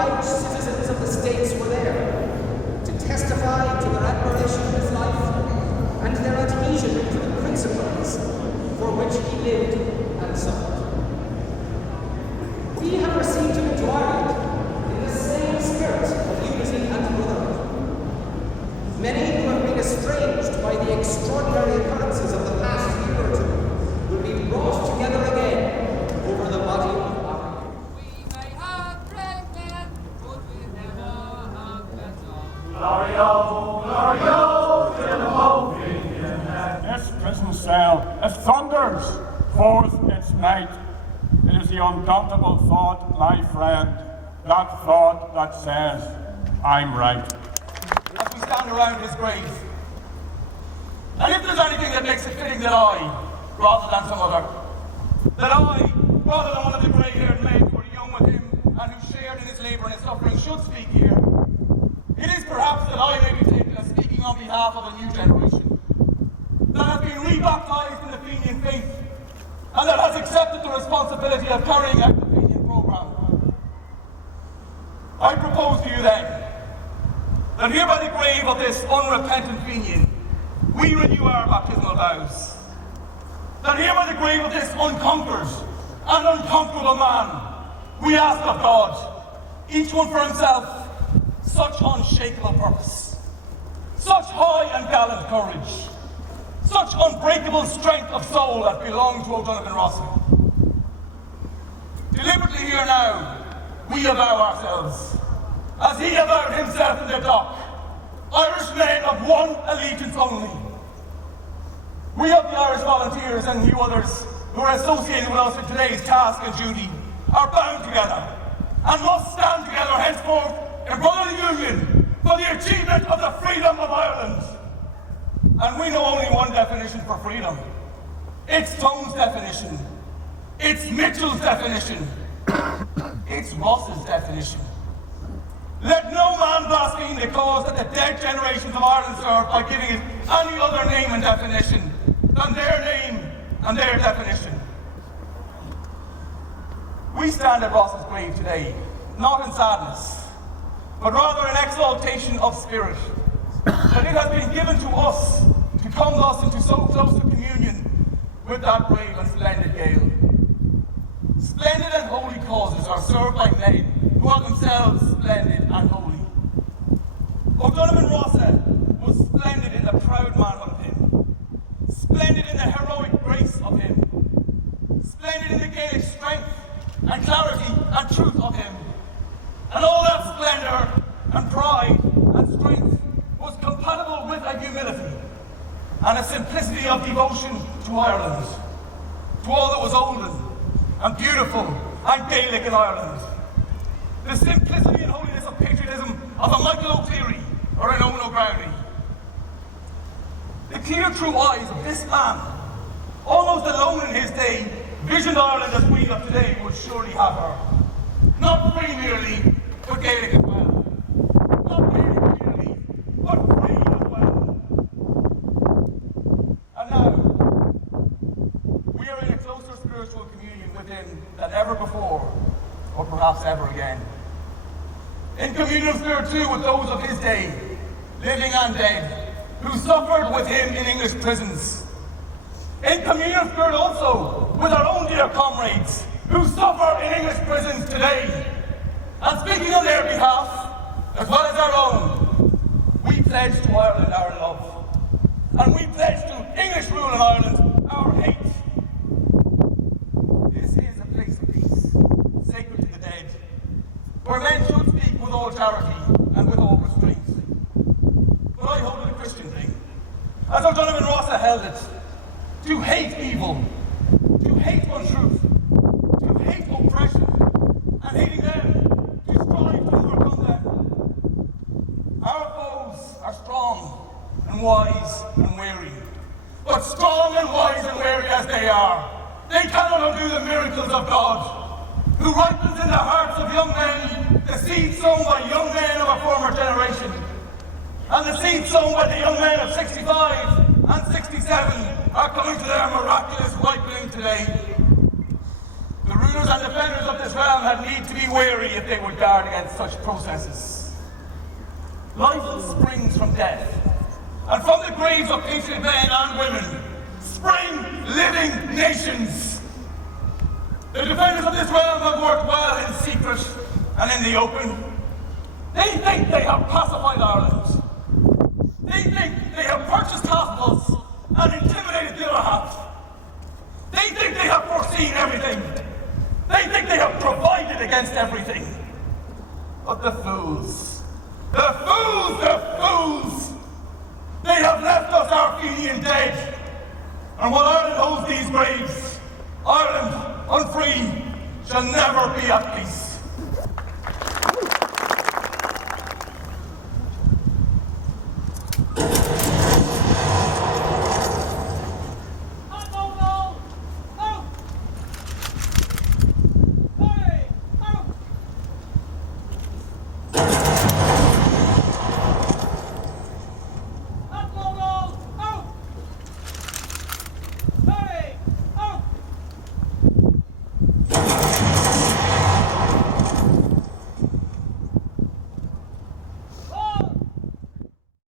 Irish citizens of the States were there to testify to their admiration of his life and their adhesion to the principles for which he lived and suffered. We have received him into Ireland in the same spirit of unity and brotherhood. Many who have been estranged by the extraordinary occurrences of the past year or two will be brought together again over the body of Ireland. We may have great men, but we never have better. Glorio, Glorio, to the Hope Union. This prison cell, it thunders forth its might. It is the undauntable thought, my friend, that thought that says, I'm right. As we stand around his grave, and if there's anything that makes it fitting that I, rather than some other, that I, rather than one of the grey-haired men who were young with him and who shared in his labour and his suffering, should speak here, it is perhaps that I may be taken as speaking on behalf of a new generation that has been rebaptized in the Fenian faith and that has accepted the responsibility of carrying out the Fenian programme. I propose to you then that here by the grave of this unrepentant Fenian, we renew our baptismal vows. That here by the grave of this unconquered and unconquerable man, we ask of God, each one for himself, such unshakable purpose, such high and gallant courage, such unbreakable strength of soul that belonged to O'Donovan Rossa. Deliberately here now, we avow ourselves, as he avowed himself in the dock, Irish men of one allegiance only. We of the Irish Volunteers and you others who are associated with us in today's task and duty are bound together and must stand together henceforth in brotherly union for the achievement of the freedom of Ireland. And we know only one definition for freedom. It's Tone's definition. It's Mitchell's definition. It's Ross's definition. Let no man blaspheme the cause that the dead generations of Ireland served by giving it any other name and definition than their name and their definition. We stand at Ross's grave today, not in sadness, but rather in exaltation of spirit, that it has been given to us to come thus into so close a communion with that brave and splendid Gael. Splendid and holy causes are served by men who are themselves splendid and holy. O'Donovan Rossa was splendid in the proud manhood of him, splendid in the heroic grace of him, splendid in the Gaelic strength and clarity and truth of him. And all that splendour and pride and strength was compatible with a humility and a simplicity of devotion to Ireland, to all that was olden and beautiful and Gaelic in Ireland. The simplicity and holiness of patriotism of a Michael O'Cleary or an Owen O'Brien. The clear true eyes of this man, almost alone in his day, visioned Ireland as we of today would surely have her. Not free merely, but Gaelic as well. Not Gaelic merely, but free as well. And now, we are in a closer spiritual communion with him than ever before, or perhaps ever again. In communion spirit too with those of his day, living and dead, who suffered with him in English prisons. In communion spirit also with our own dear comrades, who suffer in English prisons today. And speaking on their behalf, as well as our own, we pledge to Ireland our love. And we pledge to English rule in Ireland our hate. This is a place of peace, sacred to the dead, where men should speak with all charity and with all restraint. But I hold it a Christian thing, as O'Donovan Rossa held it, to hate evil, to hate untruth, to hate oppression, and hating them, to strive to overcome them. Our foes are strong and wise and wary, but strong and wise and wary as they are, they cannot undo the miracles of God, who ripens in the hearts of young men the seed sown by young men of a former generation, and the seed sown by the young men of 65 and 67 are coming to their miraculous ripening today. The rulers and defenders of this realm had need to be wary if they would guard against such processes. Life springs from death, and from the graves of patriot men and women spring living nations. The defenders of this realm have worked well in secret and in the open. They think they have pacified Ireland. They think they have purchased hospitals and intimidated the other half. They think they have foreseen everything. They think they have provided against everything. But the fools, they have left us our Fenian dead. And while Ireland holds these graves, Ireland, unfree, shall never be at peace.